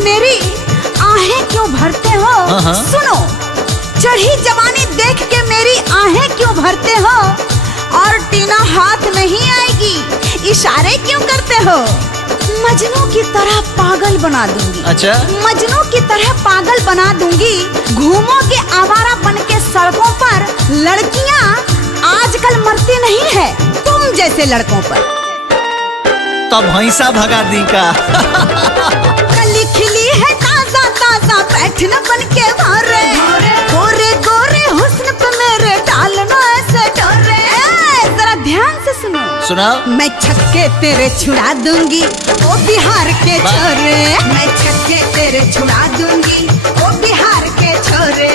मेरी आहें क्यों भरते हो? सुनो, चढ़ी जवानी देख के मेरी आहें क्यों भरते हो? और टीना हाथ नहीं आएगी, इशारे क्यों करते हो? मजनू की तरह पागल बना दूंगी। अच्छा, मजनू की तरह पागल बना दूंगी। घूमोगे आवारा बन के सड़कों पर। लड़कियां आजकल मरती नहीं है तुम जैसे लड़कों पर। तब भैंसा भगा दी का। कली खिली है ताजा ताजा, बैठना बन के मारे। गोरे गोरे हुस्न पे मेरे डालना ऐसे डोरे। जरा ध्यान से सुनो। सुनाओ। मैं छक्के तेरे छुड़ा दूंगी ओ बिहार के छोरे। मैं छक्के तेरे छुड़ा दूंगी ओ बिहार के छोरे।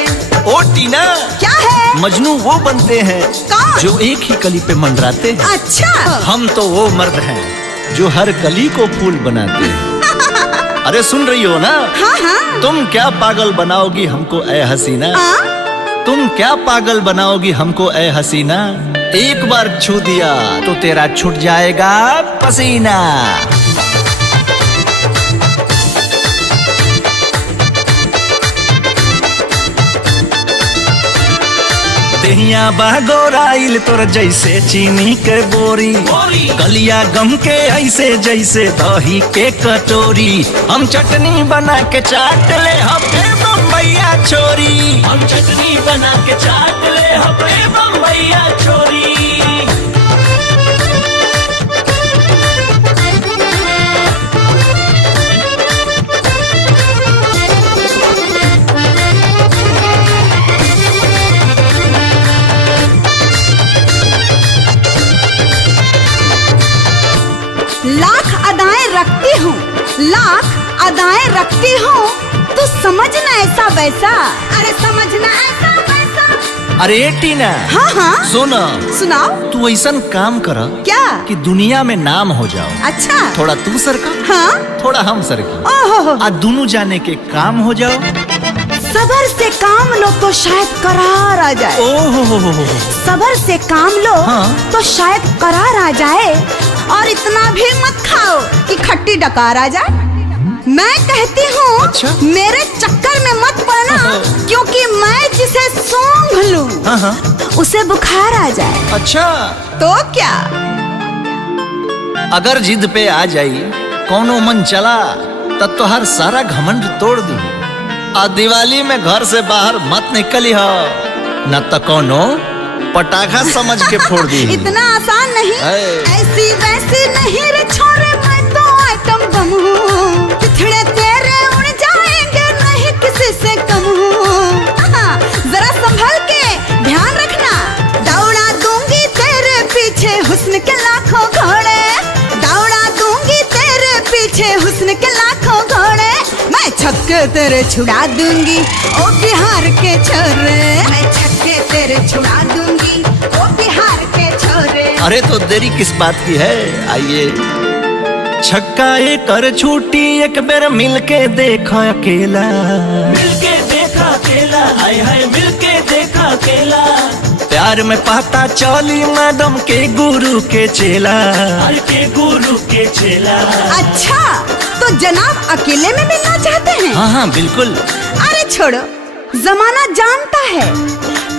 ओ टीना, क्या है? मजनू वो बनते हैं कौन? जो एक ही कली पे मंडराते हैं। अच्छा, हम तो वो मर्द हैं जो हर कली को फूल बनाते हैं। अरे सुन रही हो ना? हाँ हाँ। तुम क्या पागल बनाओगी हमको ए हसीना? तुम क्या पागल बनाओगी हमको ए हसीना? एक बार छू दिया तो तेरा छूट जाएगा पसीना। देहिया बागोराइल तोर जैसे चीनी के बोरी। गलिया गम के ऐसे जैसे दही के कटोरी। हम चटनी बना के चाट ले हपे बम्बैया छोरी। हम चटनी बना के चाट ले हपे बम्बैया छोरी। लाख अदाएं रखती हूँ, लाख अदाएं रखती हूँ, तू समझना ऐसा वैसा। अरे समझना ऐसा वैसा। अरे टीना। हाँ हाँ सुना, सुनाओ। तू ऐसा काम करा क्या? कि दुनिया में नाम हो जाओ। अच्छा, थोड़ा तू सरका, हाँ थोड़ा हम सरकी। ओहो, आ दोनों जाने के काम हो जाओ। सबर से काम लो तो शायद करार आ जाए। ओहो, सबर से काम लो हाँ। तो शायद करार आ जाए। और इतना भी मत खाओ कि खट्टी डकार आ जाए। मैं कहती हूँ, अच्छा? मेरे चक्कर में मत पड़ना, क्योंकि मैं जिसे सूंघ लूं उसे बुखार आ जाए। अच्छा, तो क्या? अगर जिद पे आ जाई कौनो मन चला तब तो हर सारा घमंड तोड़ दी। आ दिवाली में घर से बाहर मत निकली हो, न तो कौनो पटाखा समझ के फोड़ दी। इतना आसान नहीं, ऐसी वैसी नहीं रे छोरे, मैं तो आइटम बम हूँ। पिछड़े तेरे उड़ जाएंगे, नहीं किसी से कम हूँ। जरा संभल के ध्यान रखना, दौड़ा दूंगी तेरे पीछे हुस्न के लाखों घोड़े। दौड़ा दूंगी तेरे पीछे हुस्न के लाखों घोड़े। मैं छक्के तेरे छुड़ा दूंगी ओ बिहार के छोरे। मैं छक्के तेरे छुड़ा दूंगी ओ बिहार के छोरे। अरे तो देरी किस बात की है, आइए। छक्का एक कर छूटी एक बेर मिलके देखा अकेला। मिलके देखा अकेला, हाय हाय मिलके देखा अकेला। प्यार में पता चली मैडम के गुरु के चेला। अरे के गुरु के चेला। अच्छा, तो जनाब अकेले में मिलना चाहते हैं? हाँ हाँ बिल्कुल। अरे छोड़ो, जमाना जानता है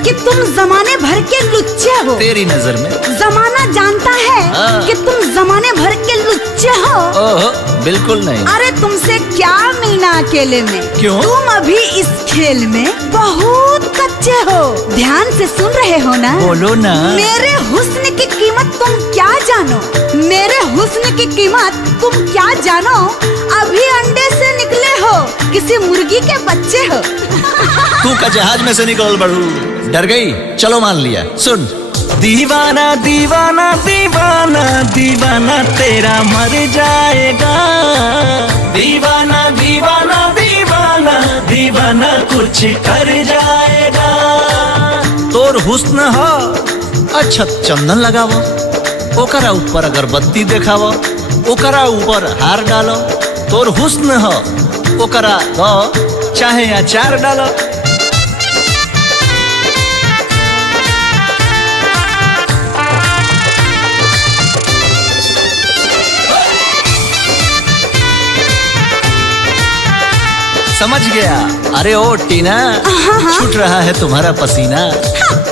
कि तुम जमाने भर के लुच्चे हो। तेरी नजर में जमाना जानता है कि तुम जमाने भर के लुच्चे हो। ओहो, बिल्कुल नहीं। अरे तुमसे क्या मिलना अकेले में? क्यों? तुम अभी इस खेल में बहुत कच्चे हो। ध्यान से सुन रहे हो ना? बोलो ना। मेरे हुस्न की कीमत तुम क्या जानो? मेरे हुस्न की कीमत तुम क्या जानो? अभी अंडे से निकले हो, किसी मुर्गी के बच्चे हो। तू का जहाज में से निकल बड़ू, डर गई? चलो मान लिया। सुन, दीवाना दीवाना दीवाना दीवाना तेरा मर जाएगा। दीवाना दीवाना दीवाना दीवाना कुछ कर जाएगा। तोर हुस्न हो अच्छा चंदन लगावो, ओकरा ऊपर अगरबत्ती देखावो, ओकरा ऊपर हार डालो। तोर हुस्न हो ओकरा दो चाहे अचार डालो। समझ गया। अरे ओ टीना, छूट रहा है तुम्हारा पसीना,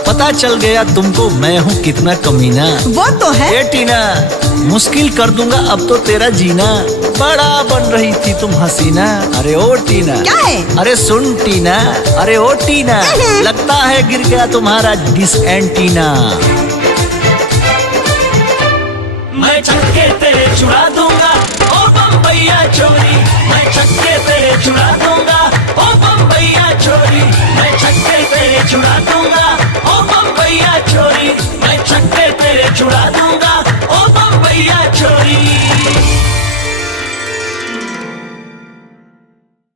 पता चल गया तुमको मैं हूँ कितना कमीना। वो तो है। ए टीना, मुश्किल कर दूंगा अब तो तेरा जीना, बड़ा बन रही थी तुम हसीना। अरे ओ टीना, क्या है? अरे सुन टीना, अरे ओ टीना, लगता है गिर गया तुम्हारा डिस एंटीना। मैं छक्के तेरे छुड़ा दूंगा ओ बम्बैया छोरी, मैं छक्के तेरे छुड़ा दूंगा ओ बम्बैया छोरी, मैं छक्के तेरे छुड़ा दूंगा ओ बम्बैया छोरी, मैं छक्के तेरे छुड़ा दूंगा